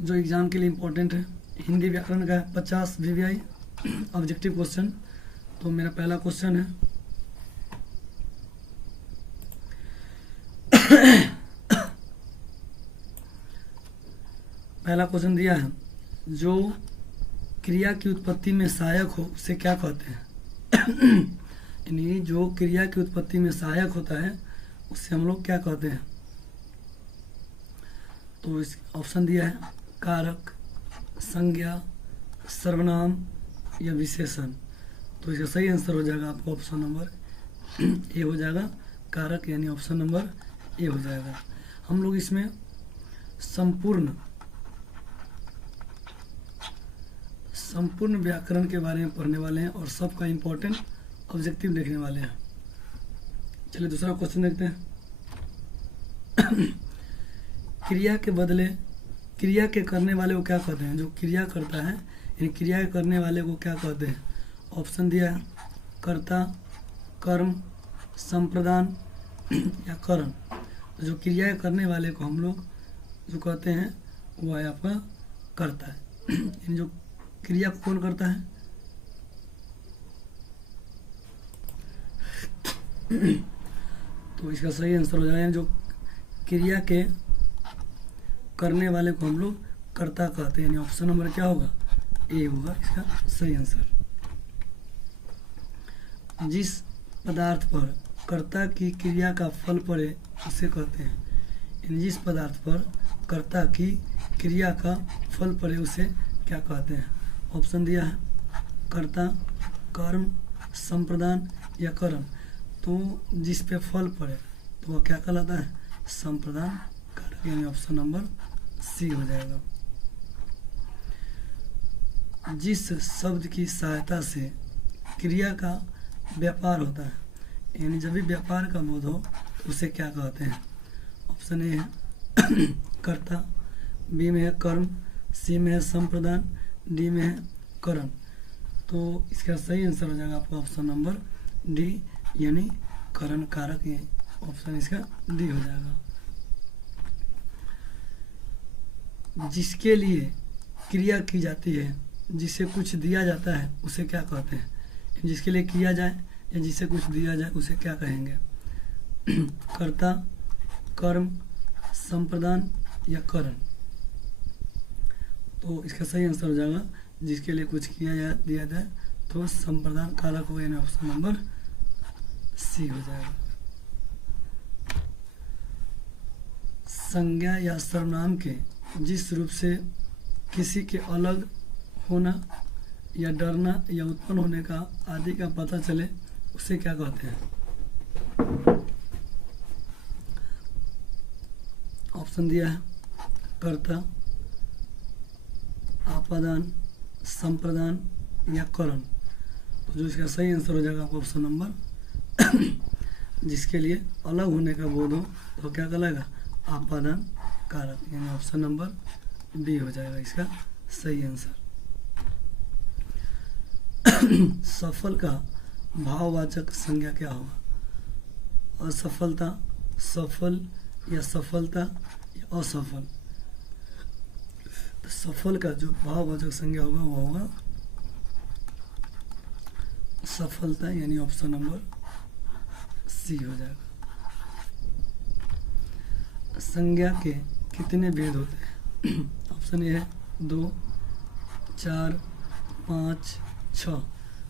जो एग्ज़ाम के लिए इम्पोर्टेंट है। हिंदी व्याकरण का 50 वीवीआई ऑब्जेक्टिव क्वेश्चन। तो मेरा पहला क्वेश्चन है पहला क्वेश्चन दिया है, जो क्रिया की उत्पत्ति में सहायक हो उसे क्या कहते हैं? यानी जो क्रिया की उत्पत्ति में सहायक होता है उसे हम लोग क्या कहते हैं? तो इस ऑप्शन दिया है कारक, संज्ञा, सर्वनाम या विशेषण। तो इसका सही आंसर हो जाएगा आपको ऑप्शन नंबर ए हो जाएगा, कारक, यानी ऑप्शन नंबर ए हो जाएगा। हम लोग इसमें संपूर्ण व्याकरण के बारे में पढ़ने वाले हैं और सबका इम्पोर्टेंट ऑब्जेक्टिव देखने वाले हैं। चलिए दूसरा क्वेश्चन देखते हैं। क्रिया के बदले क्रिया के करने वाले को क्या कहते हैं? जो क्रिया करता है यानी क्रिया के करने वाले को क्या कहते हैं? ऑप्शन दिया है कर्ता, कर्म, संप्रदान या करण। तो जो क्रिया करने वाले को हम लोग जो कहते हैं वो है आपका कर्ता है। यानी जो क्रिया को कौन करता है? तो इसका सही आंसर हो जाएगा, जो क्रिया के करने वाले को हम लोग कर्ता कहते हैं, यानी ऑप्शन नंबर क्या होगा? ए होगा इसका सही आंसर। जिस पदार्थ पर कर्ता की क्रिया का फल पड़े उसे कहते हैं। यानी जिस पदार्थ पर कर्ता की क्रिया का फल पड़े उसे क्या कहते हैं? ऑप्शन दिया है कर्ता, कर्म, संप्रदान या करण। तो जिस पे फल पड़े तो वह क्या कहलाता है? संप्रदान कारक, यानी ऑप्शन नंबर सी हो जाएगा। जिस शब्द की सहायता से क्रिया का व्यापार होता है, यानी जब भी व्यापार का बोध हो तो उसे क्या कहते हैं? ऑप्शन ए है कर्ता, बी में है कर्म, सी में है संप्रदान, डी में है करण। तो इसका सही आंसर हो जाएगा आपका ऑप्शन नंबर डी, यानी करण कारक। ये ऑप्शन इसका डी हो जाएगा। जिसके लिए क्रिया की जाती है, जिसे कुछ दिया जाता है उसे क्या कहते हैं? जिसके लिए किया जाए या जिसे कुछ दिया जाए उसे क्या कहेंगे? कर्ता, कर्म, संप्रदान या करण। तो इसका सही आंसर हो जाएगा जिसके लिए कुछ किया या दिया जाए तो संप्रदान कारक हो, यानी ऑप्शन नंबर सी हो जाएगा। संज्ञा या सर्वनाम के जिस रूप से किसी के अलग होना या डरना या उत्पन्न होने का आदि का पता चले उसे क्या कहते हैं? ऑप्शन दिया है कर्ता, आपादान, संप्रदान या करण। तो जो इसका सही आंसर हो जाएगा आपको ऑप्शन नंबर जिसके लिए अलग होने का बोध हो तो क्या कहलाएगा? आपादान कारक, यानी ऑप्शन नंबर बी हो जाएगा इसका सही आंसर। सफल का भाववाचक संज्ञा क्या होगा? असफलता, सफल या सफलता या असफल। तो सफल का जो भाववाचक संज्ञा होगा वो होगा सफलता, यानी ऑप्शन नंबर सी हो जाएगा। संज्ञा के कितने भेद होते हैं? ऑप्शन ए है 2, 4, 5, 6।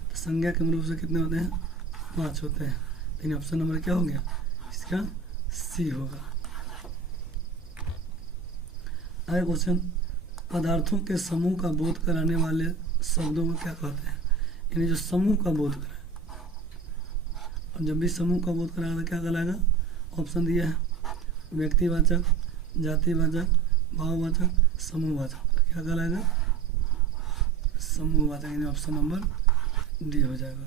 तो संज्ञा के रूप से कितने होते हैं? 5 होते हैं, लेकिन ऑप्शन नंबर क्या हो गया? इसका सी होगा। आगे क्वेश्चन, पदार्थों के समूह का बोध कराने वाले शब्दों को क्या कहते हैं? यानी जो समूह का बोध कराए, और जब भी समूह का बोध कराएगा तो क्या कहलाएगा? ऑप्शन दिया है व्यक्तिवाचक, जातिवाचक, भाववाचक, समूहवाचक। तो क्या कहलाएगा? समूहवाचक, यानी ऑप्शन नंबर डी हो जाएगा।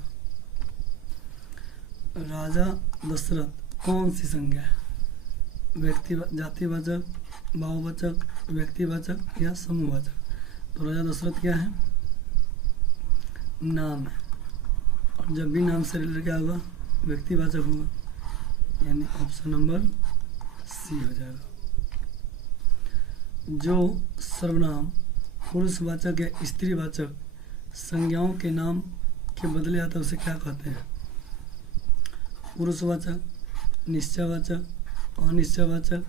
राजा दशरथ कौन सी संज्ञा है? जातिवाचक, भाववाचक, व्यक्तिवाचक या समूहवाचक। तो राजा दशरथ क्या है? नाम है, और जब भी नाम से रिलेटेड क्या होगा? व्यक्तिवाचक होगा, यानी ऑप्शन नंबर सी हो जाएगा। जो सर्वनाम पुरुषवाचक या स्त्रीवाचक संज्ञाओं के नाम के बदले आता है उसे क्या कहते हैं? पुरुषवाचक, निश्चयवाचक, अनिश्चयवाचक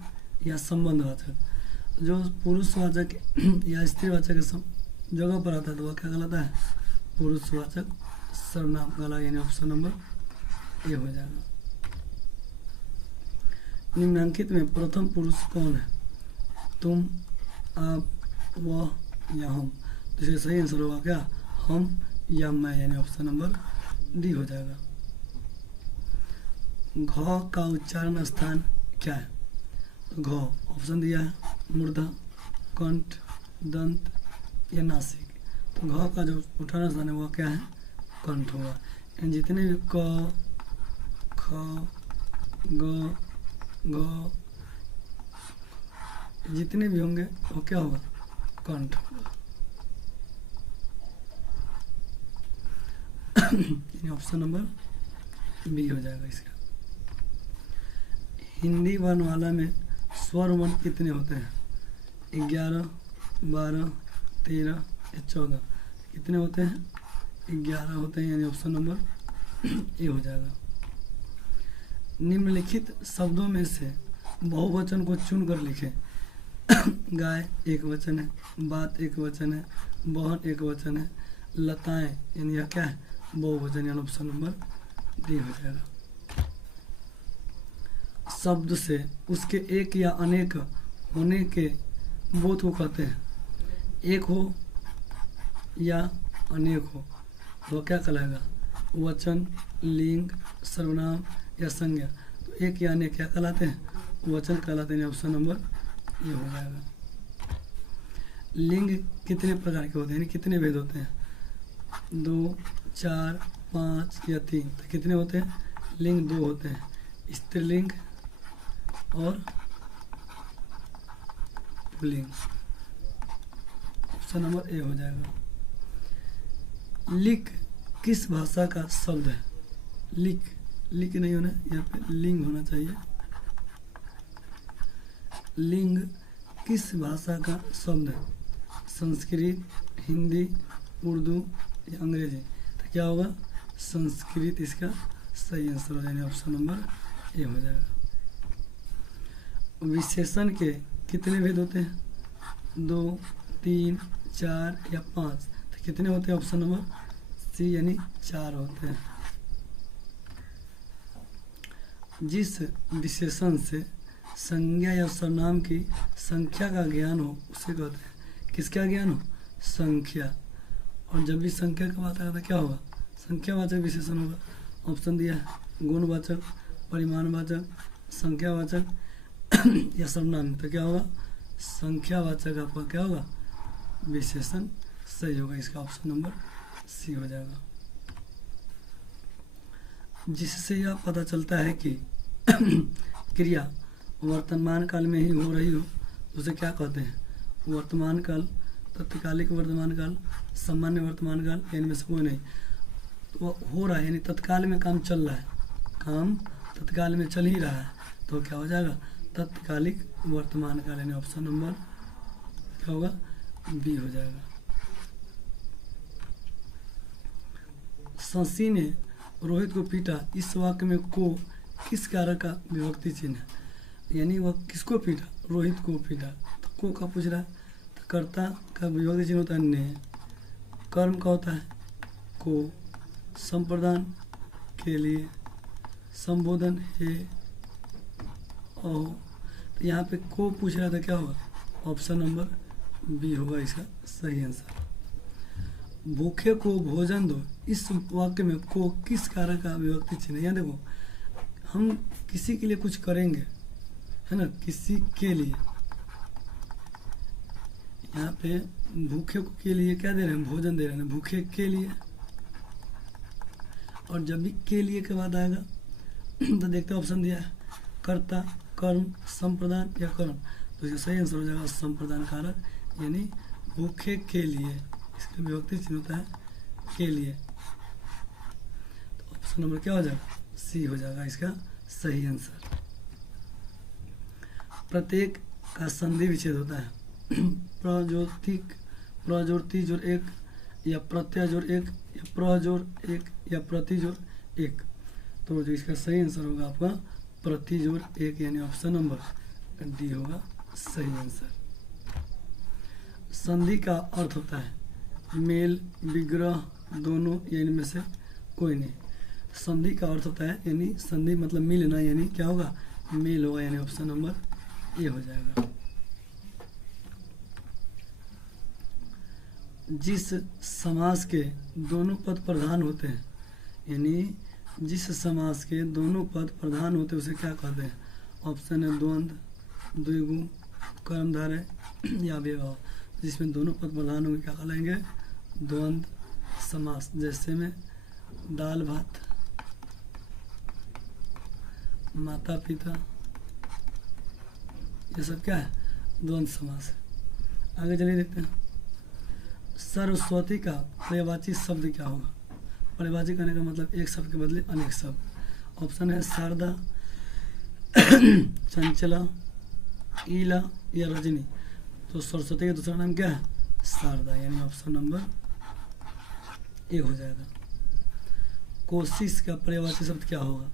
या संबंधवाचक। जो पुरुषवाचक या स्त्रीवाचक के जगह पर आता है तो वह क्या कहलाता है? पुरुषवाचक सर्वनाम कहलाएगा, यानी ऑप्शन नंबर ए हो जाएगा। निम्नलिखित में प्रथम पुरुष कौन है? तुम, आप, वह या हम। तो इसका सही आंसर होगा क्या? हम या मैं, यानी ऑप्शन नंबर डी हो जाएगा। घ का उच्चारण स्थान क्या है? तो घ ऑप्शन दिया है मूर्धा, कंठ, दंत या नासिक। तो घ का जो उच्चारण स्थान है वह क्या है? कंठ होगा। यानी जितने भी क, ख, ग, घ जितने भी होंगे वो क्या होगा? कंठ होगा। ऑप्शन नंबर बी हो जाएगा इसका। हिंदी वर्णमाला में स्वर वर्ण कितने होते हैं? 11, 12, 13 या 14? कितने होते हैं? 11 होते हैं, यानी ऑप्शन नंबर ए हो जाएगा। निम्नलिखित शब्दों में से बहुवचन को चुनकर लिखें। गाय एक वचन है, बात एक वचन है, बहन एक वचन है, लताएं यानी यह क्या है? बहुवचन, यानी ऑप्शन नंबर डी हो जाएगा। शब्द से उसके एक या अनेक होने के बोध को कहते हैं। एक हो या अनेक हो तो क्या कहलाएगा? वचन, लिंग, सर्वनाम या संज्ञा। तो एक या अनेक क्या कहलाते हैं? वचन कहलाते हैं, ऑप्शन नंबर ये हो जाएगा। लिंग कितने प्रकार के होते हैं, यानी कितने भेद होते हैं? 2, 4, 5 या 3? तो कितने होते हैं? लिंग 2 होते हैं, स्त्रीलिंग और पुल्लिंग। ऑप्शन नंबर ए हो जाएगा। लिक किस भाषा का शब्द है? लिक नहीं होना, यहाँ पे लिंग होना चाहिए। लिंग किस भाषा का शब्द है? संस्कृत, हिंदी, उर्दू या अंग्रेजी? तो क्या होगा? संस्कृत इसका सही आंसर हो जाएगा, ऑप्शन नंबर ए हो जाएगा। विशेषण के कितने भेद होते हैं? 2, 3, 4 या 5? तो कितने होते हैं? ऑप्शन नंबर सी, यानी 4 होते हैं। जिस विशेषण से संज्ञा या सर्वनाम की संख्या का ज्ञान हो उसे कहते हैं। किसका ज्ञान हो? संख्या। और जब भी संख्या का बात आएगा तो क्या होगा? संख्यावाचक विशेषण होगा। ऑप्शन दिया है गुणवाचक, परिमाणवाचक, संख्यावाचक या सर्वनाम। तो क्या होगा? संख्यावाचक आपका क्या होगा? विशेषण सही होगा, इसका ऑप्शन नंबर सी हो जाएगा। जिससे यह पता चलता है कि क्रिया वर्तमान काल में ही हो रही हो उसे क्या कहते हैं? वर्तमान काल, तत्कालिक वर्तमान काल, सामान्य वर्तमान काल, इनमें से कोई नहीं। तो हो रहा है यानी तत्काल में काम चल रहा है, काम तत्काल में चल ही रहा है, तो क्या हो जाएगा? तत्कालिक वर्तमान काल, यानी ऑप्शन नंबर क्या होगा? बी हो जाएगा। शशि ने रोहित को पीटा, इस वाक्य में को किस कारक का विभक्ति चिन्ह है? यानी वह किसको पीटा? रोहित को पीटा। तो को का पूछ रहा है, तो कर्ता का विभक्ति चिन्ह होता है ने, कर्म का होता है को, संप्रदान के लिए, संबोधन है ओ। तो यहाँ पे को पूछ रहा था, क्या होगा? ऑप्शन नंबर बी होगा इसका सही आंसर। भूखे को भोजन दो, इस वाक्य में को किस कारक का विभक्ति चिन्ह है? यहाँ देखो, हम किसी के लिए कुछ करेंगे, है ना, किसी के लिए। यहाँ पे भूखे के लिए क्या दे रहे हैं? भोजन दे रहे हैं, भूखे के लिए। और जब भी के लिए के बाद आएगा तो देखते हैं ऑप्शन दिया है कर्ता, कर्म, संप्रदान या कर्म। तो इसका सही आंसर हो जाएगा संप्रदान कारक, यानी भूखे के लिए। इसका विभक्ति चिन्ह होता है के लिए। तो ऑप्शन नंबर क्या हो जाएगा? सी हो जाएगा इसका सही आंसर। प्रत्येक का संधि विच्छेद होता है। प्रज्योतिक, प्रज्योति जोड़ एक, या प्रत्यय जोड़ एक, या प्र जोड़ एक, या प्रति जोड़ एक। तो जो इसका सही आंसर होगा आपका प्रति जोड़ एक, यानी ऑप्शन नंबर डी होगा सही आंसर। संधि का अर्थ होता है मेल, विग्रह, दोनों या इनमें से कोई नहीं। संधि का अर्थ होता है यानी संधि मतलब मिलना, यानी क्या होगा मेल होगा, यानी ऑप्शन नंबर ए हो जाएगा। जिस समास के दोनों पद प्रधान होते हैं, यानी जिस समास के दोनों पद प्रधान होते हैं उसे क्या कहते हैं? ऑप्शन है द्वंद्व, द्विगु, कर्मधारय या विभाव। जिसमें दोनों पद प्रधान होंगे क्या कहलाएंगे? द्वंद्व समास। जैसे में दाल भात, माता पिता, ये सब क्या है? द्वंद्व समास है। आगे चलिए देखते हैं। सरस्वती का पर्यायवाची शब्द क्या होगा? पर्यायवाची कहने का मतलब एक शब्द के बदले अनेक शब्द। ऑप्शन है शारदा, चंचला, ईला या रजनी। तो सरस्वती का दूसरा नाम क्या है? शारदा, यानी ऑप्शन नंबर ए हो जाएगा। कोशिश का पर्यायवाची शब्द क्या होगा?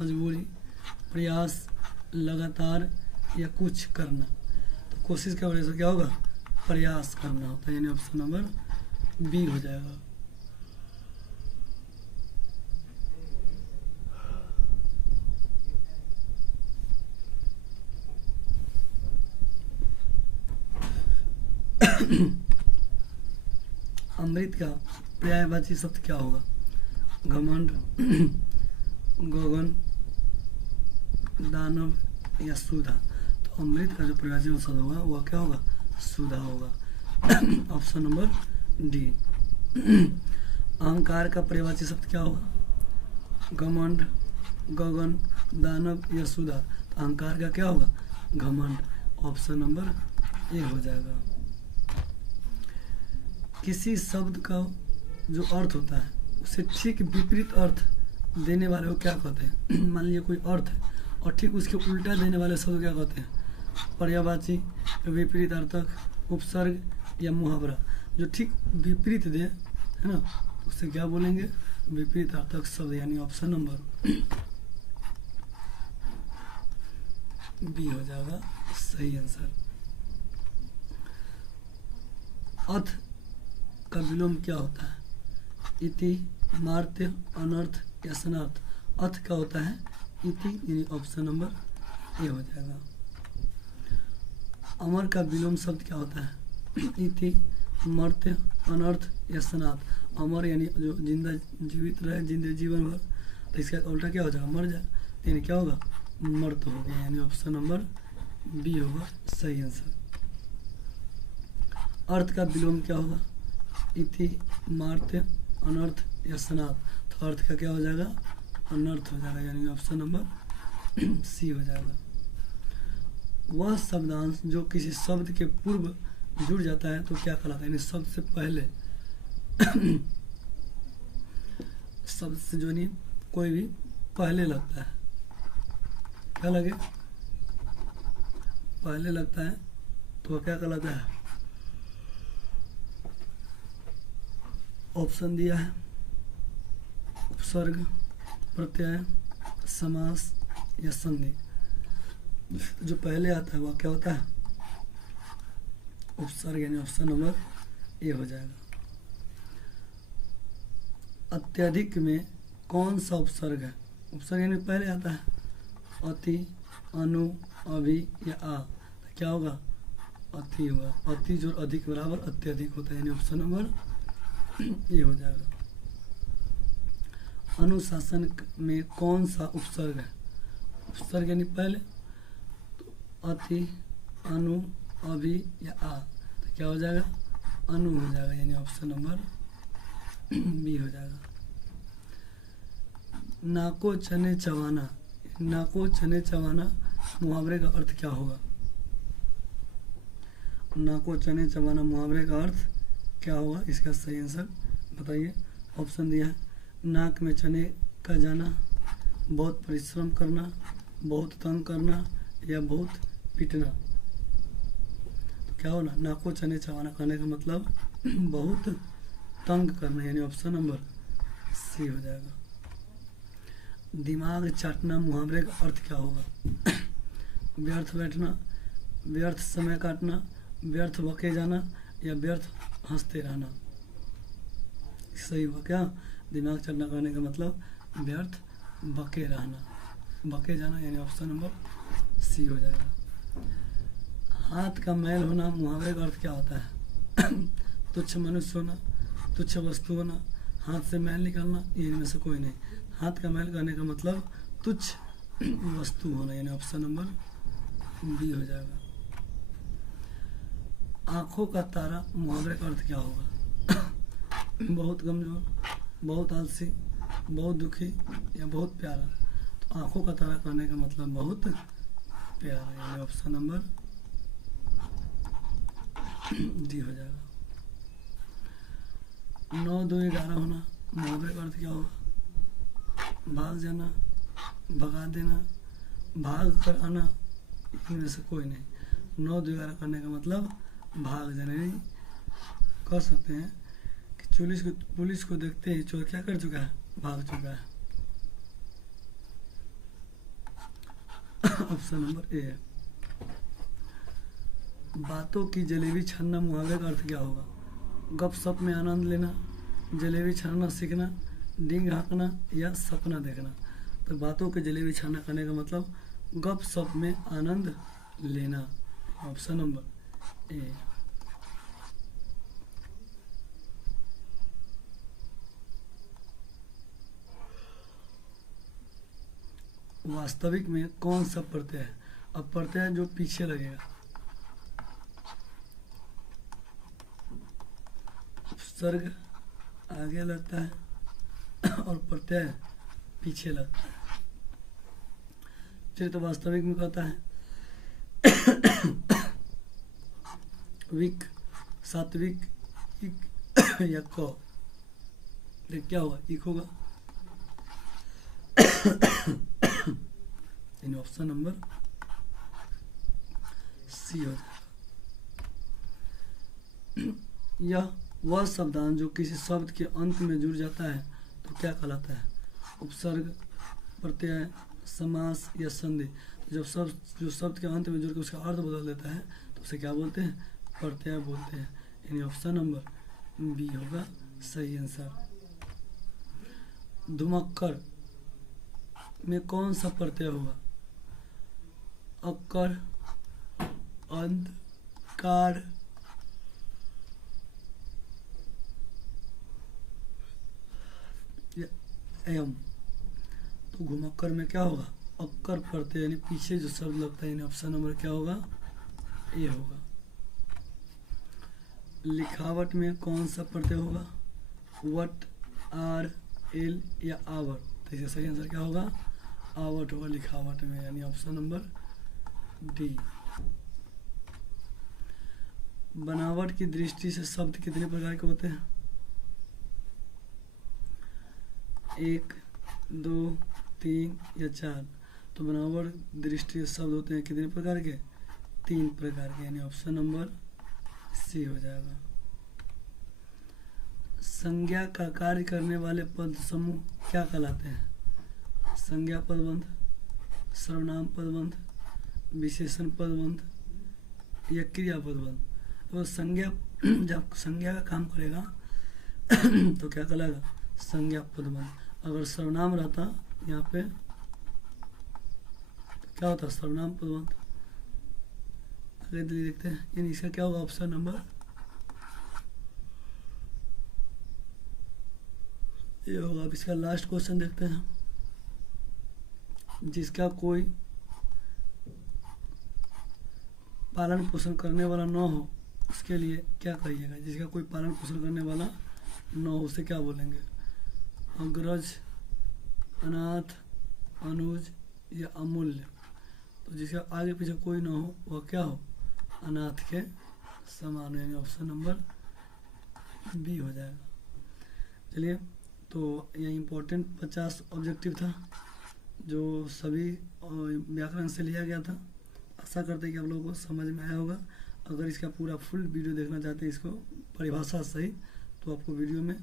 मजबूरी, प्रयास, लगातार या कुछ करना। तो कोशिश का पर्यायवाची क्या होगा? प्रयास करना होता है, यानी ऑप्शन नंबर बी हो जाएगा। अमृत का पर्यायवाची शब्द क्या होगा? घमंड, गगन, दानव या सुधा। तो अमृत का जो पर्यायवाची शब्द होगा वह क्या होगा? सुधा होगा, ऑप्शन नंबर डी। अहंकार का पर्यायवाची शब्द क्या होगा? घमंड, गगन, दानव या सुधा। तो अहंकार का क्या होगा? घमंड, ऑप्शन नंबर ए हो जाएगा। किसी शब्द का जो अर्थ होता है उसे ठीक विपरीत अर्थ देने वाले को क्या कहते हैं? मान लीजिए कोई अर्थ है और ठीक उसके उल्टा देने वाले शब्द क्या कहते हैं? पर्यायवाची, विपरीत अर्थक, उपसर्ग या मुहावरा। जो ठीक विपरीत दे, है ना, उसे क्या बोलेंगे? विपरीत अर्थक शब्द, यानी ऑप्शन नंबर बी हो जाएगा सही आंसर। अथ का विलोम क्या होता है? इति, मार्त्य, अनर्थ या सनार्थ। अथ का होता है इति, यानी ऑप्शन नंबर ए हो जाएगा। अमर का विलोम शब्द क्या होता है? इति, मर्त्य, अनर्थ या सनाथ। अमर यानी जो जिंदा जीवित रहे, जिंदे जीवन भर। तो इसका उल्टा क्या हो जाएगा? मर जाए, यानी क्या होगा? मर्त हो गया, यानी ऑप्शन नंबर बी होगा सही आंसर। अर्थ का विलोम क्या होगा? इति, मार्त्य, अनर्थ या सनाथ। तो अर्थ का क्या हो जाएगा? अनर्थ हो जाएगा, यानी ऑप्शन नंबर सी हो जाएगा। वह शब्दांश जो किसी शब्द के पूर्व जुड़ जाता है तो क्या कहलाता है? यानी शब्द से पहले शब्द से जो नहीं कोई भी पहले लगता है, क्या लगे? पहले लगता है तो क्या कहलाता है? ऑप्शन दिया है उपसर्ग, प्रत्यय, समास या संधि। जो पहले आता है वह क्या होता है? उपसर्ग, यानी ऑप्शन नंबर ए हो जाएगा। अत्यधिक में कौन सा उपसर्ग है? उपसर्ग यानी पहले आता है। अति, अनु, अभि या आ। तो क्या होगा? अति होगा। अति जो अधिक बराबर अत्यधिक होता है, यानी ऑप्शन नंबर ए हो जाएगा। अनुशासन में कौन सा उपसर्ग है? उपसर्ग यानी पहले, तो अति, अनु, अभि या आ। तो क्या हो जाएगा? अनु हो जाएगा, यानी ऑप्शन नंबर बी हो जाएगा। नाको चने चबाना, नाको चने चबाना मुहावरे का अर्थ क्या होगा? नाको चने चबाना मुहावरे का अर्थ क्या होगा? इसका सही आंसर बताइए। ऑप्शन दिया है नाक में चने का जाना, बहुत परिश्रम करना, बहुत तंग करना या बहुत पीटना। तो क्या हो ना, नाको चने चबाना, कहने का मतलब बहुत तंग करना, यानी ऑप्शन नंबर सी हो जाएगा। दिमाग चाटना मुहावरे का अर्थ क्या होगा? व्यर्थ बैठना, व्यर्थ समय काटना, व्यर्थ बके जाना, या व्यर्थ हंसते रहना। सही हुआ क्या? दिमाग चाटना कहने का मतलब व्यर्थ बके रहना, बके जाना, यानी ऑप्शन नंबर सी हो जाएगा। हाथ का मैल होना मुहावरे का अर्थ क्या होता है? तुच्छ मनुष्य होना, तुच्छ वस्तु होना, हाथ से मैल निकलना, इनमें से कोई नहीं। हाथ का मैल कहने का मतलब तुच्छ वस्तु होना, यानी ऑप्शन नंबर बी हो जाएगा। आंखों का तारा मुहावरे का अर्थ क्या होगा? बहुत कमजोर, बहुत आलसी, बहुत दुखी, या बहुत प्यारा। तो आंखों का तारा कहने का मतलब बहुत प्यारा, यानी ऑप्शन नंबर डी हो जाएगा। 9, 2, 11 होना मुहावरे का अर्थ क्या होगा? भाग जाना, भगा देना, भाग कर आना, इनमें से कोई नहीं। 9, 2, 11 करने का मतलब भाग जाना, यानी कह सकते हैं कि पुलिस को देखते ही चोर क्या कर चुका है? भाग चुका है। ऑप्शन नंबर ए है। बातों की जलेबी छानना मुहावरे का अर्थ क्या होगा? गप सप में आनंद लेना, जलेबी छानना सीखना, डींग हाँकना, या सपना देखना। तो बातों की जलेबी छानना करने का मतलब गप सप में आनंद लेना, ऑप्शन नंबर ए। वास्तविक में कौन सा प्रत्यय है? अब प्रत्यय जो पीछे लगेगा, उपसर्ग आगे लगता है और प्रत्यय पीछे लगता है। चलिए, तो वास्तविक में कहता है विक, सात्विक, इक या क। देख क्या होगा? इक होगा, इन ऑप्शन नंबर सी हो जाएगा। यह वह शब्दांश जो किसी शब्द के अंत में जुड़ जाता है तो क्या कहलाता है? उपसर्ग, प्रत्यय, समास, या संधि। जब जो शब्द के अंत में जुड़ के उसका अर्थ बदल देता है तो उसे क्या बोलते हैं? प्रत्यय बोलते हैं, यानी ऑप्शन नंबर बी होगा सही आंसर। धुमक्कर में कौन सा प्रत्यय होगा? अक्कर, अंत, कार, एम। तो घुमक्कर में क्या होगा? अक्कर प्रत्यय, यानी पीछे जो शब्द लगता है, यानी ऑप्शन नंबर क्या होगा? ए होगा। लिखावट में कौन सा प्रत्यय होगा? वट, आर, एल, या आवट। तो इसका सही आंसर क्या होगा? आवट होगा लिखावट में, यानी ऑप्शन नंबर डी। बनावट की दृष्टि से शब्द कितने प्रकार के होते हैं? 1, 2, 3 या 4। तो बनावट दृष्टि से शब्द होते हैं कितने प्रकार के? 3 प्रकार के, यानी ऑप्शन नंबर सी हो जाएगा। संज्ञा का कार्य करने वाले पद समूह क्या कहलाते हैं? संज्ञा पदबंध, सर्वनाम पदबंध, विशेषण पदबंध, या क्रिया पदबंध। तो संज्ञा जब संज्ञा का काम करेगा तो क्या कहलाएगा? संज्ञा पदबंध। अगर सर्वनाम रहता यहाँ पे तो क्या होता? सर्वनाम पदबंध। आगे दिल्ली देखते हैं, यानी इसका क्या होगा? ऑप्शन नंबर ये होगा। अब इसका लास्ट क्वेश्चन देखते हैं। जिसका कोई पालन पोषण करने वाला न हो उसके लिए क्या कहिएगा? जिसका कोई पालन पोषण करने वाला न हो उसे क्या बोलेंगे? अग्रज, अनाथ, अनुज, या अमूल्य। तो जिसका आगे पीछे कोई ना हो वह क्या हो? अनाथ के समान, यानी ऑप्शन नंबर बी हो जाएगा। चलिए, तो ये इम्पोर्टेंट 50 ऑब्जेक्टिव था जो सभी व्याकरण से लिया गया था। आशा करते हैं कि आप लोगों को समझ में आया होगा। अगर इसका पूरा फुल वीडियो देखना चाहते हैं इसको परिभाषा सहित, तो आपको वीडियो में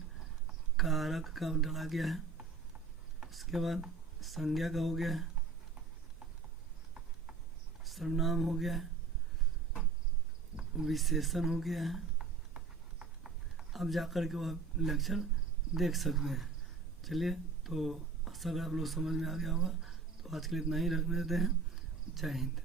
कारक का डाला गया है, उसके बाद संज्ञा का हो गया है, सर्वनाम हो गया है, विशेषण हो गया है। अब जाकर के वो आप लेक्चर देख सकते हैं। चलिए, तो आशा करें आप लोग समझ में आ गया होगा। तो आज के लिए इतना ही रखने देते हैं। जय हिंद।